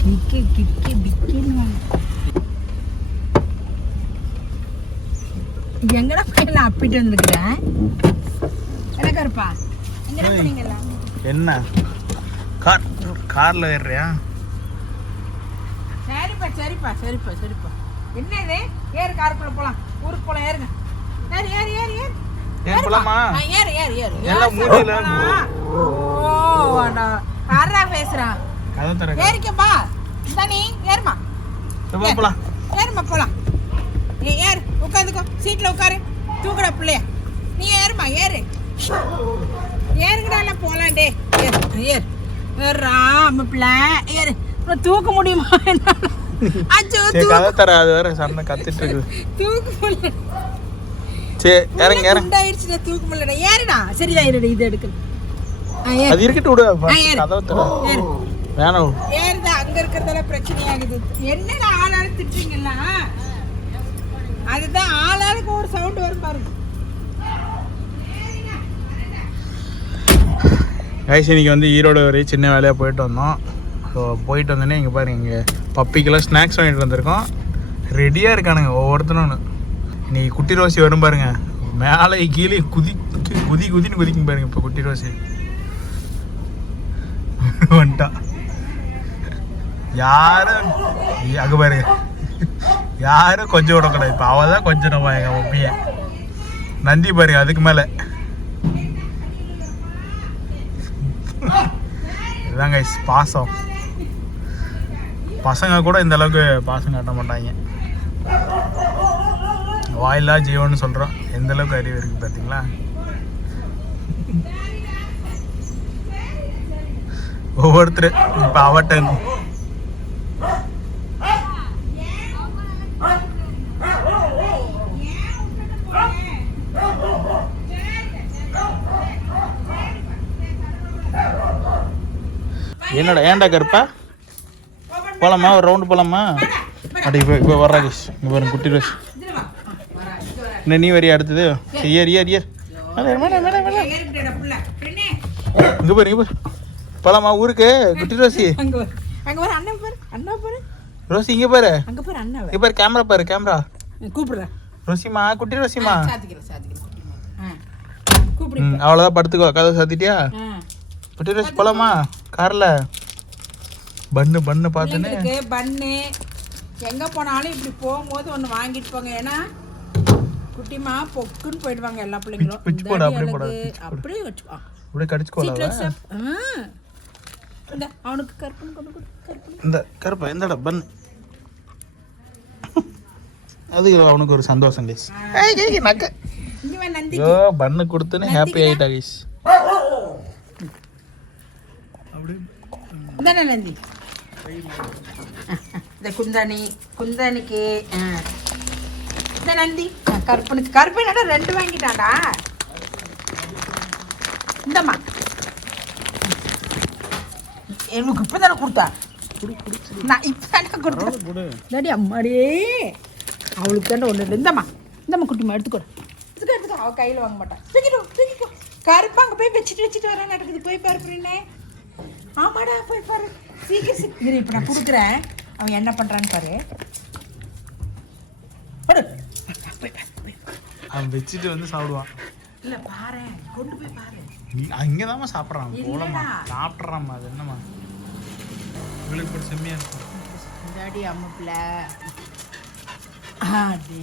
கிக்கி கிக்கி பிக்கின்னு எங்கடா போய் அப்பிட்டு வந்திருக்கிறேன்? ஏய். போனீங்கல்ல என்ன? கார் காரில் ஏறுறியா? சரிப்பா சரிப்பா சரிப்பா சரிப்பா. என்ன இது? ஏறு காருக்குள்ள போலாம். ஊருக்கு போலாம் ஏறுங்க. ஏறு ஏறு ஏறு. ஏறு ஏறுப்பா. போலாமா? ஏறு ஏறு ஏறு. எல்லாம் ஏறு, போலாம். ஓ அடா. யாரா பேசுறான் கதை தர ஏறிக்கப்பா ஏறுமா போலாம். ஏறுமா போலாம். நீ ஏறு. உட்காந்துக்கோ. சீட்ல உட்காரு. தூக்குடா பிள்ளைய. நீ ஏறுமா ஏறு. ஏறுங்கடா போலாம் டே ஏறு ஏறு. ஏறுறா பிள்ளை. ஏறு. தூக்க முடியுமா என்னால? அச்சோ கதை தர அது வேற சண்டை கத்திட்டு இருக்குது. தூக்க முடியல. சரி இறங்க இறங்க. தூக்க முடியலடா. ஏறுடா. சரிடா இருடா இது ஏறு. அது இருக்கட்டும் விடு. கதவை தர ஏறு. வேணாம் ஏறுதா அங்க இருக்கிறதெல்லாம் பிரச்சனையாகுது. என்னடா ஆளாளு திட்டுறீங்களா அதுதான் ஆளாளுக்கு ஒரு சவுண்ட் வரும் பாருங்க கைஸ் இன்னைக்கு வந்து ஈரோடு வரை சின்ன வேலையாக போயிட்டு வந்தோம். ஸோ போயிட்டு வந்தோடனே இங்கே பாருங்க இங்கே பப்பிக்கெல்லாம் ஸ்நாக்ஸ் வாங்கிட்டு வந்திருக்கோம். ரெடியாக இருக்கானுங்க ஒவ்வொருத்தனும். இன்னைக்கு குட்டி ரோசி வரும் பாருங்க. மேலே கீழே குதி குதி குதின்னு குதிக்கும் பாருங்க இப்போ குட்டி ரோசி. வந்துட்டா. யாரும் அங்கே பாரு. யாரும் கொஞ்சம் விடக்கூடாது இப்போ அவள் தான் கொஞ்சம் நம்ம எங்கள் ஒப்பிய நந்தி பாருங்க அதுக்கு மேலே. இதுதான் கைஸ் பாசம். பசங்க கூட இந்த அளவுக்கு பாசம் காட்ட மாட்டாங்க. வாயிலா ஜீவன் சொல்கிறோம் எந்த அளவுக்கு அறிவு இருக்கு பார்த்தீங்களா ஒவ்வொருத்தர் இப்போ அவட்டன் என்னடா ஏன்டா கருப்பா? போலாமா ஒரு ரவுண்டு போலாமா? அடி இப்போ இப்போ வர்றா கிஷ் இங்கே பாருங்க குட்டி ரோஸ். என்ன நீ வரியா அடுத்தது? ஏறிக்கிட்டேடா புள்ள. பெண்ணே, இங்கே பாரு இங்கே பாரு. போலாமா ஊருக்கு குட்டி ரோசி? ரோசி இங்கே பாரு. இங்கே பாரு கேமரா பாரு கேமரா கூப்பிடுறேன் ரோசிமா குட்டி ரோசிமா அவ்வளோதான் படுத்துக்கோ. கதை சாத்திட்டியா. குட்டி ரோசி போலாமா? காரில். பண்ணு பண்ணு பார்த்துன்னு. பிள்ளைங்களுக்கு பன்னு எங்க போனாலும் இப்படி போகும்போது ஒண்ணு வாங்கிட்டு போங்க. ஏன்னா குட்டிமா பொக்குன்னு போயிடுவாங்க எல்லா பிள்ளைங்களும். பிச்சு போடு, அப்படியே போடு. அப்படியே அப்படியே. இந்த அவனுக்கு கற்பனை கொண்டு கொடு இந்த கருப்பா எந்தடா பண்ணு. அது அவனுக்கு ஒரு சந்தோஷம் கைஸ் ஐயோ பண்ணு கொடுத்துன்னு ஹாப்பி ஆயிட்டா கைஸ் இந்தானே நந்தி. இந்த குந்தாணி குந்தாணிக்கு ஆ. இந்த நந்தி? கற்பனுக்கு கற்பனடா ரெண்டு வாங்கிட்டான்டா? இந்தம்மா. எனக்கு இப்போ தானே கொடுத்தா? நான் இப்போ தானே கொடுத்தேன் டாடி அம்மாடியே அவளுக்கு தானே ஒன்று இல்லை. இந்தம்மா. இந்தம்மா குட்டிமா எடுத்துக்கோ. எடுத்துக்கோ எடுத்துக்கோ. அவள் கையில் வாங்க மாட்டான் தூக்கிட்டு தூக்கிக்கோ. கருப்பா அங்கே போய் வச்சுட்டு வச்சுட்டு வரேன். நடக்குது போய் பாரு பிரிண்ணே ஆமாடா போய் பாரு. சீக்கிரம் சீக்கிரம் இப்போ நான் கொடுக்குறேன். அவன் என்ன பண்ணுறான்னு பாரு. அவன் வச்சுட்டு வந்து சாப்பிடுவான். இல்லை பாரு. கொண்டு போய் பாரு. இங்கே தாம்மா சாப்பிட்றான். போலமா இல்லடா. சாப்பிட்றாம்மா அது என்னம்மா? இவளுக்கு செம்மையா இருக்கும். இந்தாடி அம்மாப்பிள்ள அதே.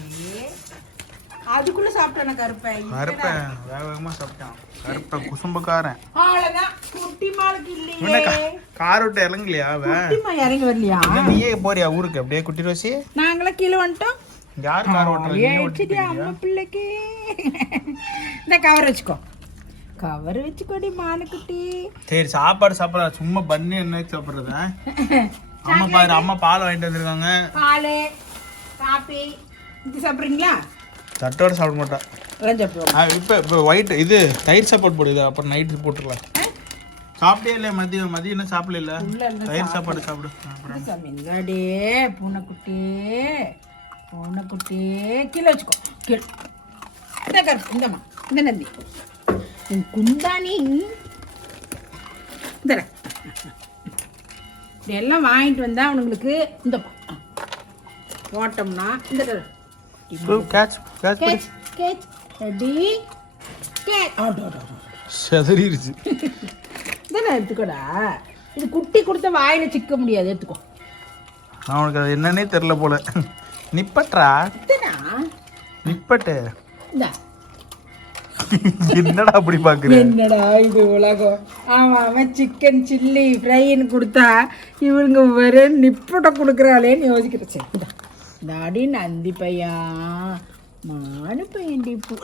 அதுக்குள்ள சாப்பிட்டேன் கருப்பேன் கருப்பேன் வேக வேகமாக சாப்பிட்டான். கருப்பேன் குசும்பக்காரன். அவ்வளோதான் இல்லையே. கார் விட்டு இறங்கலையா அவன் குட்டிமா இறங்கி வரலையா? நீயே போறியா ஊருக்கு? அப்படியே குட்டி ரோசி? நாங்களாம் கீழே வந்துட்டோம். யார் கார் ஓட்டுறது? அம்மா பிள்ளைக்கு. இந்த கவர் வச்சுக்கோ. கவர் வச்சுக்கோடி மானுக்குட்டி. சரி சாப்பாடு சாப்பிட்றா. சும்மா பண்ணி என்ன சாப்பிட்றது? அம்மா பாரு அம்மா பால் வாங்கிட்டு வந்திருக்காங்க. பால் காப்பி இது சாப்பிட்றீங்களா? தட்டோட சாப்பிட மாட்டா. எல்லாம் சாப்பிடுவோம் ஆ, இப்போ இப்போ ஒயிட் இது தயிர் சாப்பாடு போடுது அப்புறம் நைட்டு போட்டுடலாம். சாப்பிட்டே இல்லையா மதியம்? மதியம் என்ன சாப்பிடல இல்ல? தயிர் சாப்பாடு. சாப்பிடு சாமி பூனைக்குட்டி. பூனைக்குட்டி கீழே வச்சுக்கோ. கீழே. இந்த கருப்பு இந்தம்மா இந்த நந்தி. உன் குந்தாணி. இந்த எல்லாம் வாங்கிட்டு வந்தால் அவனுங்களுக்கு இந்த போட்டோம்னா இந்த catch catch catch ready. Catch செதறிடுச்சு இதெல்லாம் எடுத்துக்கோடா? இது குட்டி கொடுத்த வாயில் சிக்க முடியாது எடுத்துக்கோ. அவனுக்கு அது என்னன்னே தெரில போல. நிப்பட்றா? இதுனா? நிப்பட்டு. இந்த. என்னடா அப்படி பாக்குற? என்னடா இது உலகம்? ஆமா அவன் சிக்கன் சில்லி ஃப்ரைன்னு கொடுத்தா இவனுங்க வெறும் நிப்பட்ட கொடுக்குறாளேன்னு யோசிக்கிறேன். சரி இந்தா. இந்தாடி நந்தி பையன். மானு பையன் டிப்பு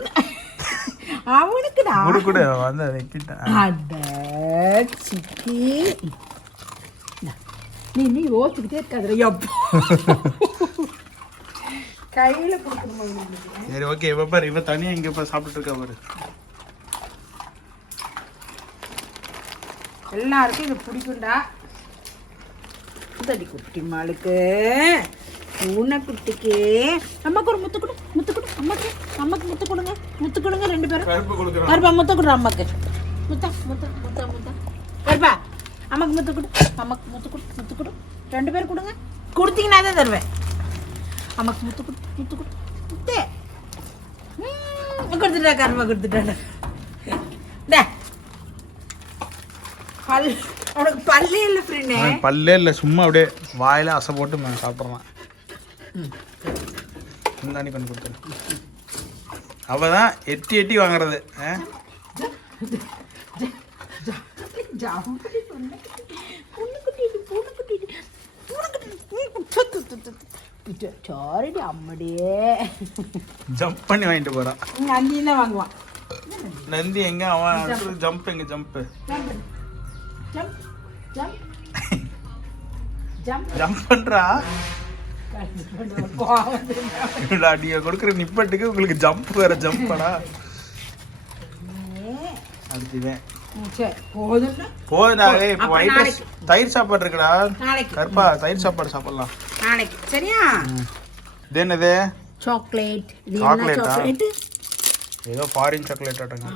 அவனுக்குடா. குடு குடு வந்து வைக்கிட்டேன் அட சிக்கி இந்தா. நீ இன்னும் யோசிச்சுக்கிட்டே இருக்காதுடா எப்போ கையில இவனுக்கு? சரி ஓகே இவ பாரு இவ தனியா இங்க இப்ப சாப்பிட்டுட்டு இருக்கா பாரு. எல்லாருக்கும் இது பிடிக்கும்டா. தடி குட்டி மாளுக்கு பூனை குட்டிக்கு. அம்மாக்கு ஒரு முத்து கொடு முத்து கொடு அம்மாக்கு அம்மாக்கு முத்து கொடுங்க. முத்து கொடுங்க ரெண்டு பேரும். கருப்பு முத்த கொடு அம்மாக்கு. முத்தா முத்தா முத்தா முத்தா. கருப்பா அம்மாக்கு முத்து கொடு அம்மாக்கு முத்து கொடு முத்து கொடு. ரெண்டு பேரும் கொடுங்க. கொடுத்தீங்கன்னா தான் தருவேன். அம்மாக்கு முத்து கொடு முத்து கொடு. முத்தே. கொடுத்துட்டா கருப்பா கொடுத்துட்டாடா டே. பல் உனக்கு பல்லே இல்லை ஃப்ரெண்டே. பல்லே இல்லை சும்மா அப்படியே வாயில அசை போட்டு சாப்பிட்றான். இந்தாண்டி பண்ணி கொடுத்துரு. அவ தான் எட்டி எட்டி வாங்குறது. சாரிடி அம்மடியே ஜம்ப் பண்ணி வாங்கிட்டு போறான். தான் வாங்குவான் நந்தி எங்க? அவன் ஜம்ப் எங்க ஜம்ப் ஜம்ப் ஜம்ப் ஜம்ப் பண்றா? நீங்க கொடுக்குற நிப்பட்டுக்கு உங்களுக்கு ஜம்ப் வேற ஜம்ப்படா அடுத்து இவன். சரி போதும்னா போதுடா ஏய் இப்போ ஒயிட் நாளைக்கு. தயிர் சாப்பாடு இருக்குடா. கருப்பா தயிர் சாப்பாடு சாப்பிடலாம். நாளைக்கு. சரியா? இது என்னது? சாக்லேட்? சாக்லேட்டு? ஏதோ ஃபாரின் சாக்லேட் ஆட்டங்க.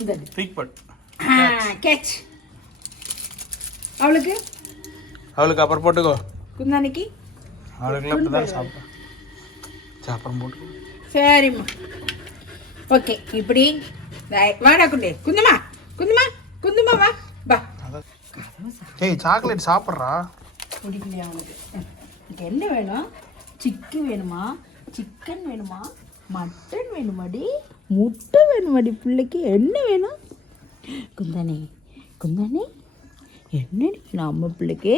இந்த பீக் பட் கேட்ச் அவளுக்கு? அவளுக்கு அப்புறம் போட்டுக்கோ. குந்தானிக்கு? அவளுக்குலாம் இப்போ தான் சாப்பிட்டேன் சரி அப்புறம் போட்டுக்கோ. சரிம்மா. ஓகே இப்படி. வாடா குண்டே. குந்துமா? குந்துமா? குந்துமா வா. வா. ஏய் சாக்லேட் சாப்பிட்றா? பிடிக்கலையா அவனுக்கு? உனக்கு என்ன வேணும்? சிக்கி வேணுமா? சிக்கன் வேணுமா? மட்டன் வேணுமாடி? முட்டை வேணுமாடி பிள்ளைக்கு என்ன வேணும்? குந்தானே குந்தானே. என்னடி அம்மா பிள்ளைக்கு?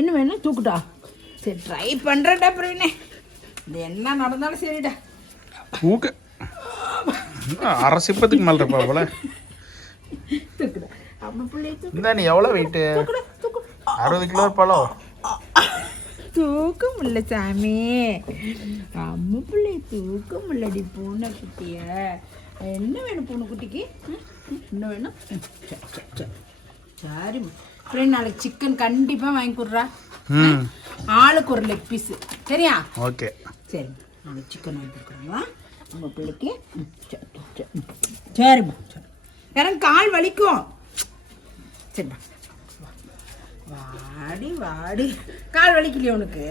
என்ன வேணும் தூக்குட்டா சரி ட்ரை பண்ணுறேன்டா பிரவீனே. இது என்ன நடந்தாலும் சரிடா. ஊக்க அரை சிப்பத்துக்கு மேலே இருப்பா போல. இந்த நீ எவ்வளோ வெயிட்டு அறுபது கிலோ இருப்பாளோ தூக்க முடியல சாமி. அம்மா பிள்ளைய தூக்க முடியலடி பூனை குட்டிய என்ன வேணும் பூனை குட்டிக்கு என்ன வேணும்? சரி ஃப்ரெண்ட் நாளைக்கு சிக்கன் கண்டிப்பாக வாங்கி கொடுறா. ஆளுக்கு ஒரு லெக் பீஸு சரியா? ஓகே. சரி நாளைக்கு சிக்கன் வாங்கி கொடுக்குறாங்களா? உங்கள் பிள்ளைக்கு. சரிம்மா சரி எனக்கு கால் வலிக்கும்? சரிம்மா. வாடி வாடி. கால் வலிக்கலையா உனக்கு?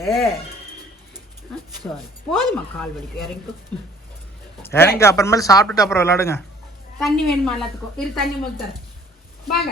சரி. போதுமா கால் வலிக்கும். இறங்கிக்கோ. ம். எனக்கு அப்புறமேல சாப்பிட்டுட்டு அப்புறம் விளாடுங்க. தண்ணி வேணுமா எல்லாத்துக்கும்? இரு தண்ணி முதல் தரேன். வாங்க.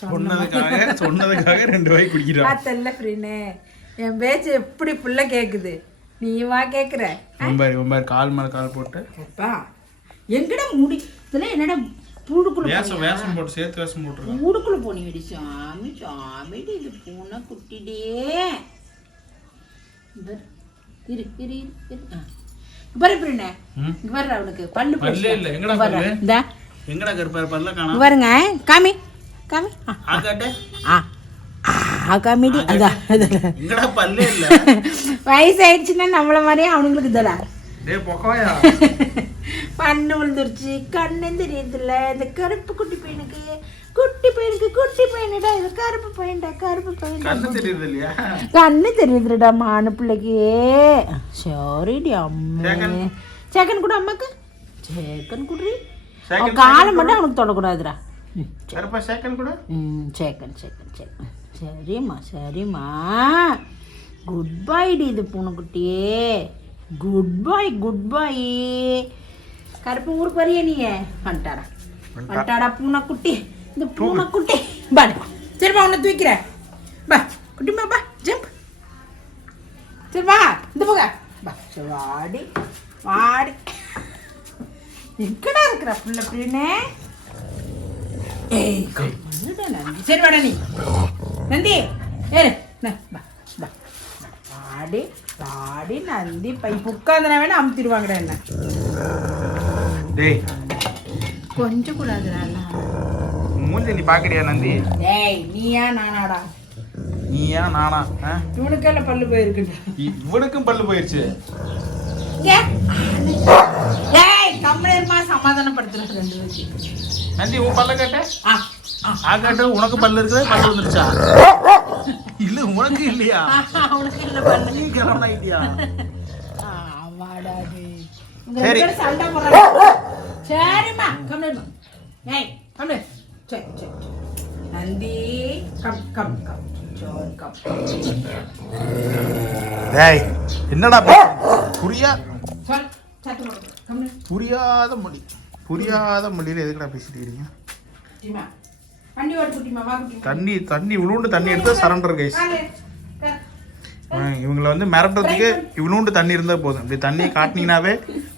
சொன்னதுக்காக சொன்னதுக்காக ரெண்டு வாய் குடிக்கிறா. பார்த்தல்ல ஃப்ரீனு. என் பேச்சு எப்படி புள்ள கேக்குது? நீ வா கேக்குற. ஒம்பாரு ஒம்பாரு கால் மேலே கால் போட்டு. அப்பா எங்கடா முடி இதெல்லாம் என்னடா பூடுக்குள்ள வேஷம் வேஷம் போட்டு சேர்த்து வேஷம் போட்டுருக்கேன் பூடுக்குள்ள போனீங்கடி சாமி சாமி இது பூனை குட்டிடே. இரு இரு இரு. பாரு இங்க பாரு அவனுக்கு. பல்லு பல்லே இல்ல, எங்கடா. பல்லு? இந்தா. எங்கடா கருப்பாரு பல்ல பாருங்க காமி. காமி ஆக்காட்டு ஆ காமெடி அதான் வயசாயிடுச்சுன்னா நம்மள மாதிரியே அவனுங்களுக்கு பொக்கவாயா பண்ணு விழுந்துருச்சு கண்ணு தெரியுதுல்ல இந்த கருப்பு குட்டி பையனுக்கு குட்டி பையனுக்கு குட்டி பையனுடா இது கருப்பு பையன்டா கருப்பு பையன்டா கண்ணு தெரியுதுடா மான பிள்ளைக்கு சாரிடி அம்மா சேகன். சேக்கன் கூட அம்மாக்கு சேக்கன் குடி சேகன், அவன் காலை மட்டும் அவனுக்கு தொடக்கூடாதுடா சேக்கன் கூட? ம் சேக்கன் சேக்கன் சேக்கன். சரிம்மா சரிம்மா. குட் பாய்டி இது பூனைக்குட்டியே. குட் பாய் குட் பாய் கருப்பு ஊருக்கு வரைய நீ? வந்துட்டாடா. வந்துட்டாடா பூனைக்குட்டி. இந்த பூனைக்குட்டி. பாடு சரிப்பா உன்னை தூக்கிறேன் பா குட்டிமா பா ஜம்ப் சரி வா இந்த போக பா வாடி. வாடி. எங்கடா இருக்கிற புள்ள பிள்ளனே ஏய் என்னடா நந்தி சரி வாடா நீ. நந்தி ஏறு. வாடி வாடி நந்தி. பை உட்காந்துனா வேணா அமுத்திடுவாங்கடா என்ன. டேய். கொஞ்சம் கூடாதுடா மூஞ்சி நீ பாக்கறியா நந்தி? ஏய் நீயா நானாடா? நீயா நானா? இவனுக்கெல்லாம் பல்லு போயிருக்குடா இவனுக்கும் பல்லு போயிருச்சு. ஏய் கம்மியமா சமாதானப்படுத்துறது ரெண்டு பேருக்கு நந்தி உன் பல்ல கேட்ட ஆ கேட்ட உனக்கு பல்லு இருக்குது? பல்லு வந்துருச்சா? இல்ல உனக்கு இல்லையா? அவனுக்கு என்ன பண்ணு நீ கிளம்புன ஐடியா ஆமாடா சரி. சண்டை போடுறாங்க. சரிம்மா கம்மிடுமா ஏய் கம்மி சரி சரி. நந்தி கம் கம் கம் என்னடா? புரியா? புரியாத மொழி புரியாத மொழியில எதுக்குடா பேசிட்டு இருக்கீங்க? தண்ணி தண்ணி இவ்வளோண்டு தண்ணி எடுத்து சரண்டர் கைஸ் இவங்களை வந்து மிரட்டுறதுக்கு இவ்வளோண்டு தண்ணி இருந்தால் போதும். இப்படி தண்ணியை காட்டினீங்கனாவே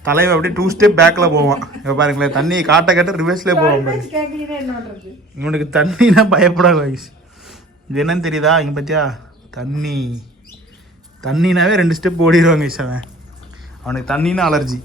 தலைவன் அப்படியே டூ ஸ்டெப் பேக்கில் போவான். இப்போ பாருங்களேன் தண்ணியை காட்ட காட்ட ரிவர்ஸ்லேயே போவான் பண்றது? இவனுக்கு தண்ணினா பயப்படாத வயசு இது என்னன்னு தெரியுதா? இங்கே பார்த்தியா தண்ணி. தண்ணினாவே ரெண்டு ஸ்டெப் ஓடிடுவாங்க வயசு அவன். அவனுக்கு தண்ணினா அலர்ஜி